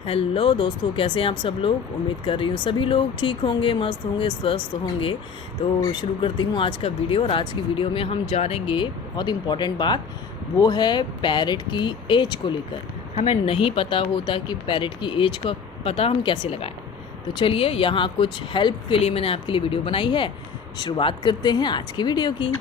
Hello दोस्तों, कैसे हैं आप सब लोग। उम्मीद कर रही हूँ सभी लोग ठीक होंगे, मस्त होंगे, स्वस्थ होंगे। तो शुरू करती हूँ आज का वीडियो। और आज की वीडियो में हम जानेंगे बहुत इम्पॉर्टेंट बात, वो है पैरेट की एज को लेकर। हमें नहीं पता होता कि पैरेट की एज का पता हम कैसे लगाएं। तो चलिए, यहाँ कुछ हेल्प के लिए मैंने आपके लिए वीडियो बनाई है। शुरुआत करते हैं आज की वीडियो की।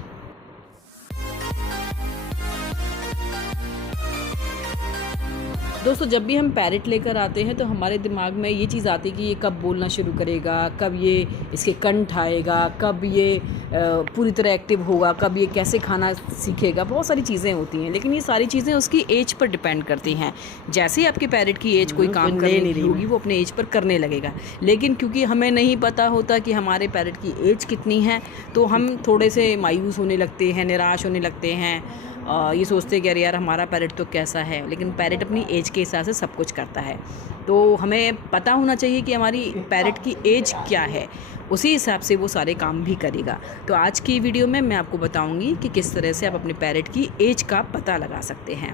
दोस्तों, जब भी हम पैरेट लेकर आते हैं तो हमारे दिमाग में ये चीज़ आती है कि ये कब बोलना शुरू करेगा, कब ये इसके कंठ आएगा, कब ये पूरी तरह एक्टिव होगा, कब ये कैसे खाना सीखेगा। बहुत सारी चीज़ें होती हैं, लेकिन ये सारी चीज़ें उसकी एज पर डिपेंड करती हैं। जैसे ही आपके पैरेट की एज कोई काम करने नहीं रही होगी, वो अपने एज पर करने लगेगा। लेकिन क्योंकि हमें नहीं पता होता कि हमारे पैरेट की एज कितनी है, तो हम थोड़े से मायूस होने लगते हैं, निराश होने लगते हैं। ये सोचते हैं कि अरे यार, हमारा पैरेट तो कैसा है। लेकिन पैरेट अपनी एज के हिसाब से सब कुछ करता है। तो हमें पता होना चाहिए कि हमारी पैरेट की एज क्या है, उसी हिसाब से वो सारे काम भी करेगा। तो आज की वीडियो में मैं आपको बताऊंगी कि किस तरह से आप अपने पैरेट की एज का पता लगा सकते हैं।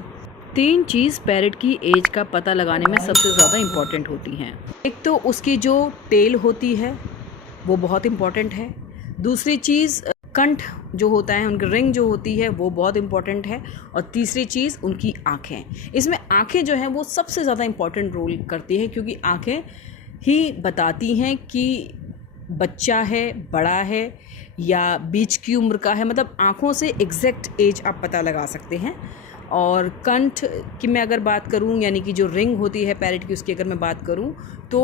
3 चीज़ पैरेट की एज का पता लगाने में सबसे ज़्यादा इम्पॉर्टेंट होती हैं। एक तो उसकी जो टेल होती है वो बहुत इम्पॉर्टेंट है। दूसरी चीज़, कंठ जो होता है, उनकी रिंग जो होती है वो बहुत इम्पॉर्टेंट है। और तीसरी चीज़, उनकी आँखें। इसमें आँखें जो हैं वो सबसे ज़्यादा इम्पॉर्टेंट रोल करती हैं, क्योंकि आँखें ही बताती हैं कि बच्चा है, बड़ा है या बीच की उम्र का है। मतलब आँखों से एग्जैक्ट एज आप पता लगा सकते हैं। और कंठ की मैं अगर बात करूं, यानी कि जो रिंग होती है पैरेट की, उसकी अगर मैं बात करूं तो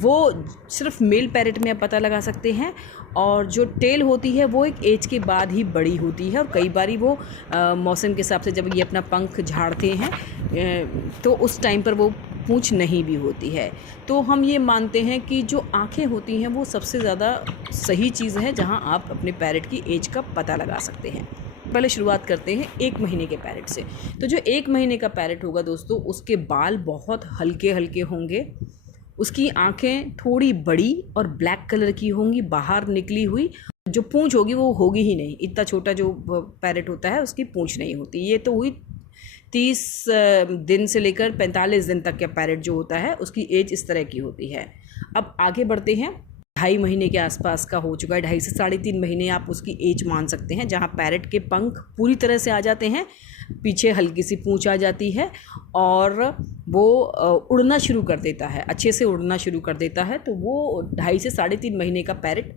वो सिर्फ मेल पैरेट में आप पता लगा सकते हैं। और जो टेल होती है वो एक एज के बाद ही बड़ी होती है। और कई बारी वो मौसम के हिसाब से जब ये अपना पंख झाड़ते हैं तो उस टाइम पर वो पूँछ नहीं भी होती है। तो हम ये मानते हैं कि जो आँखें होती हैं वो सबसे ज़्यादा सही चीज़ है जहाँ आप अपने पैरेट की एज का पता लगा सकते हैं। पहले शुरुआत करते हैं 1 महीने के पैरेट से। तो जो 1 महीने का पैरेट होगा दोस्तों, उसके बाल बहुत हल्के हल्के होंगे। उसकी आंखें थोड़ी बड़ी और ब्लैक कलर की होंगी, बाहर निकली हुई। जो पूंछ होगी वो होगी ही नहीं। इतना छोटा जो पैरेट होता है उसकी पूंछ नहीं होती। ये तो हुई 30 दिन से लेकर 45 दिन तक का पैरेट जो होता है, उसकी एज इस तरह की होती है। अब आगे बढ़ते हैं। 2.5 महीने के आसपास का हो चुका है, 2.5 से 3.5 महीने आप उसकी एज मान सकते हैं, जहाँ पैरेट के पंख पूरी तरह से आ जाते हैं, पीछे हल्की सी पूंछ आ जाती है और वो उड़ना शुरू कर देता है, अच्छे से उड़ना शुरू कर देता है। तो वो 2.5 से 3.5 महीने का पैरेट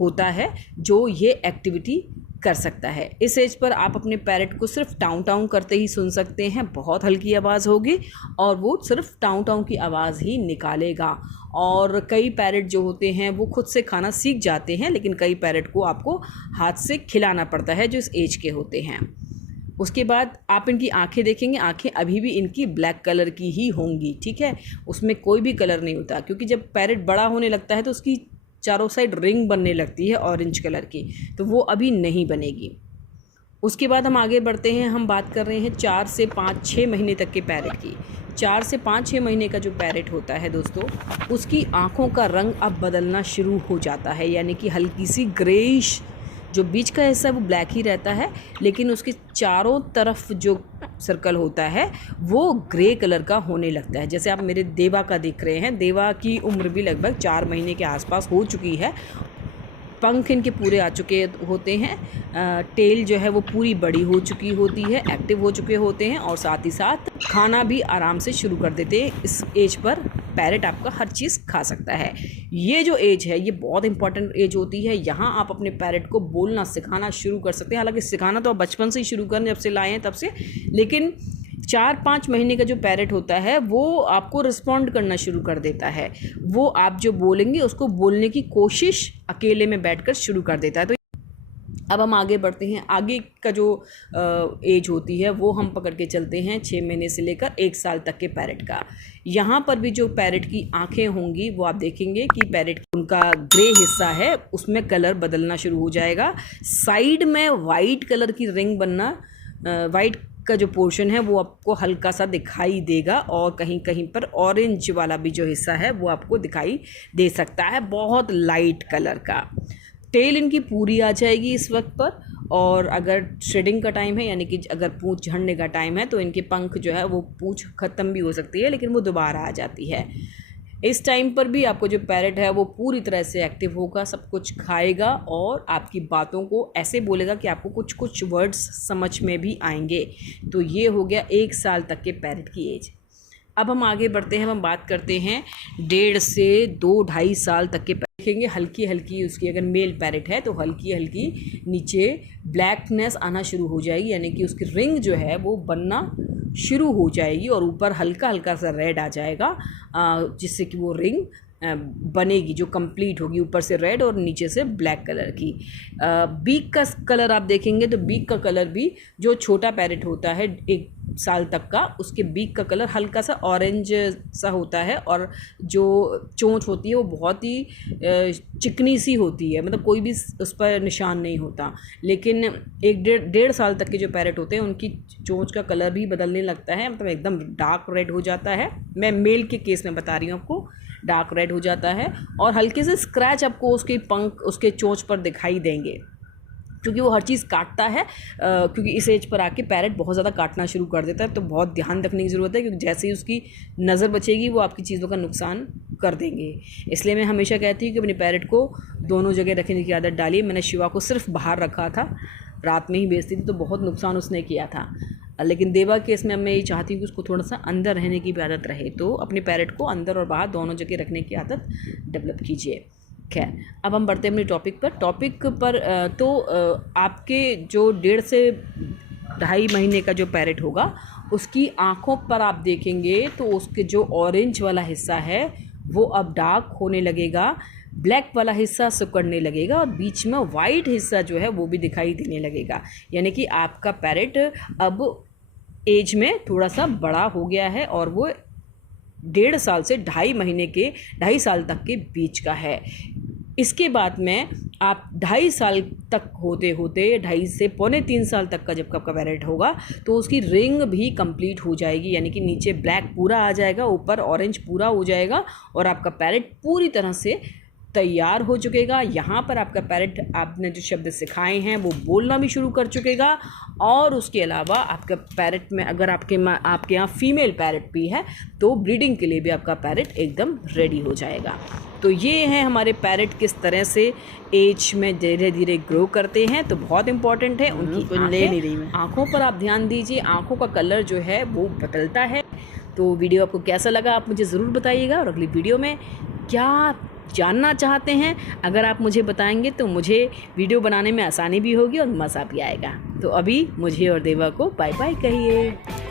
होता है जो ये एक्टिविटी कर सकता है। इस एज पर आप अपने पैरेट को सिर्फ टाउं टाउं करते ही सुन सकते हैं। बहुत हल्की आवाज़ होगी और वो सिर्फ टाउं टाउं की आवाज़ ही निकालेगा। और कई पैरेट जो होते हैं वो खुद से खाना सीख जाते हैं, लेकिन कई पैरेट को आपको हाथ से खिलाना पड़ता है जो इस एज के होते हैं। उसके बाद आप इनकी आंखें देखेंगे, आंखें अभी भी इनकी ब्लैक कलर की ही होंगी, ठीक है। उसमें कोई भी कलर नहीं होता, क्योंकि जब पैरेट बड़ा होने लगता है तो उसकी चारों साइड रिंग बनने लगती है ऑरेंज कलर की, तो वो अभी नहीं बनेगी। उसके बाद हम आगे बढ़ते हैं। हम बात कर रहे हैं 4 से 5-6 महीने तक के पैरेट की। 4 से 5-6 महीने का जो पैरेट होता है दोस्तों, उसकी आँखों का रंग अब बदलना शुरू हो जाता है, यानी कि हल्की सी ग्रेइश, जो बीच का हिस्सा वो ब्लैक ही रहता है, लेकिन उसके चारों तरफ जो सर्कल होता है वो ग्रे कलर का होने लगता है। जैसे आप मेरे देवा का देख रहे हैं, देवा की उम्र भी लगभग 4 महीने के आसपास हो चुकी है। पंख इनके पूरे आ चुके होते हैं, टेल जो है वो पूरी बड़ी हो चुकी होती है, एक्टिव हो चुके होते हैं, और साथ ही साथ खाना भी आराम से शुरू कर देते हैं। इस एज पर पैरेट आपका हर चीज़ खा सकता है। ये जो एज है ये बहुत इंपॉर्टेंट एज होती है। यहाँ आप अपने पैरेट को बोलना सिखाना शुरू कर सकते हैं। हालांकि सिखाना तो आप बचपन से ही शुरू करें, जब से लाए हैं तब से, लेकिन 4-5 महीने का जो पैरेट होता है वो आपको रिस्पॉन्ड करना शुरू कर देता है। वो आप जो बोलेंगे उसको बोलने की कोशिश अकेले में बैठकर शुरू कर देता है। तो अब हम आगे बढ़ते हैं। आगे का जो एज होती है वो हम पकड़ के चलते हैं 6 महीने से लेकर 1 साल तक के पैरेट का। यहाँ पर भी जो पैरेट की आंखें होंगी वो आप देखेंगे कि पैरेट उनका ग्रे हिस्सा है उसमें कलर बदलना शुरू हो जाएगा। साइड में वाइट कलर की रिंग बनना, वाइट का जो पोर्शन है वो आपको हल्का सा दिखाई देगा, और कहीं कहीं पर ऑरेंज वाला भी जो हिस्सा है वो आपको दिखाई दे सकता है, बहुत लाइट कलर का। टेल इनकी पूरी आ जाएगी इस वक्त पर, और अगर शेडिंग का टाइम है यानी कि अगर पूँछ झड़ने का टाइम है तो इनके पंख जो है वो पूँछ ख़त्म भी हो सकती है, लेकिन वो दोबारा आ जाती है। इस टाइम पर भी आपको जो पैरट है वो पूरी तरह से एक्टिव होगा, सब कुछ खाएगा और आपकी बातों को ऐसे बोलेगा कि आपको कुछ कुछ वर्ड्स समझ में भी आएंगे। तो ये हो गया 1 साल तक के पैरट की एज। अब हम आगे बढ़ते हैं, हम बात करते हैं 1.5 से 2-2.5 साल तक के। देखेंगे हल्की हल्की उसकी, अगर मेल पैरट है तो हल्की हल्की नीचे ब्लैकनेस आना शुरू हो जाएगी, यानी कि उसकी रिंग जो है वो बनना शुरू हो जाएगी और ऊपर हल्का हल्का सा रेड आ जाएगा, जिससे कि वो रिंग बनेगी जो कंप्लीट होगी, ऊपर से रेड और नीचे से ब्लैक कलर की। बीक का कलर आप देखेंगे तो बीक का कलर भी, जो छोटा पैरट होता है 1 साल तक का, उसके बीक का कलर हल्का सा ऑरेंज सा होता है और जो चोंच होती है वो बहुत ही चिकनी सी होती है, मतलब कोई भी उस पर निशान नहीं होता। लेकिन 1-1.5 साल तक के जो पैरट होते हैं उनकी चोंच का कलर भी बदलने लगता है, मतलब एकदम डार्क रेड हो जाता है। मैं मेल के केस में बता रही हूँ आपको, डार्क रेड हो जाता है और हल्के से स्क्रैच आपको उसके पंख उसके चोंच पर दिखाई देंगे, क्योंकि वो हर चीज़ काटता है। क्योंकि इस एज पर आके पैरट बहुत ज़्यादा काटना शुरू कर देता है, तो बहुत ध्यान रखने की ज़रूरत है, क्योंकि जैसे ही उसकी नज़र बचेगी वो आपकी चीज़ों का नुकसान कर देंगे। इसलिए मैं हमेशा कहती हूँ कि अपने पैरट को दोनों जगह रखने की आदत डालिए। मैंने शिवा को सिर्फ बाहर रखा था, रात में ही बेचती थी, तो बहुत नुकसान उसने किया था। लेकिन देवा केस में अब मैं ये चाहती हूँ कि उसको थोड़ा सा अंदर रहने की भी आदत रहे, तो अपने पैरट को अंदर और बाहर दोनों जगह रखने की आदत डेवलप कीजिए। खैर, अब हम बढ़ते हैं अपने टॉपिक पर। तो आपके जो 1.5 से 2.5 महीने का जो पैरट होगा उसकी आँखों पर आप देखेंगे तो उसके जो ऑरेंज वाला हिस्सा है वो अब डार्क होने लगेगा, ब्लैक वाला हिस्सा सिकुड़ने लगेगा और बीच में वाइट हिस्सा जो है वो भी दिखाई देने लगेगा। यानी कि आपका पैरट अब एज में थोड़ा सा बड़ा हो गया है और वो 1.5 साल से 2.5 महीने के 2.5 साल तक के बीच का है। इसके बाद में आप 2.5 साल तक होते 2.5 से 2.25-3 साल तक का जब आपका पैरट होगा तो उसकी रिंग भी कंप्लीट हो जाएगी, यानी कि नीचे ब्लैक पूरा आ जाएगा, ऊपर ऑरेंज पूरा हो जाएगा और आपका पैरट पूरी तरह से तैयार हो चुकेगा। यहाँ पर आपका पैरट, आपने जो शब्द सिखाए हैं वो बोलना भी शुरू कर चुकेगा। और उसके अलावा आपका पैरट में अगर आपके यहाँ फीमेल पैरट भी है तो ब्रीडिंग के लिए भी आपका पैरट एकदम रेडी हो जाएगा। तो ये है हमारे पैरट किस तरह से एज में धीरे धीरे ग्रो करते हैं। तो बहुत इंपॉर्टेंट है उनकी आँखों पर आप ध्यान दीजिए, आँखों का कलर जो है वो बदलता है। तो वीडियो आपको कैसा लगा आप मुझे ज़रूर बताइएगा, और अगली वीडियो में क्या जानना चाहते हैं अगर आप मुझे बताएंगे तो मुझे वीडियो बनाने में आसानी भी होगी और मज़ा भी आएगा। तो अभी मुझे और देवा को बाय बाय कहिए।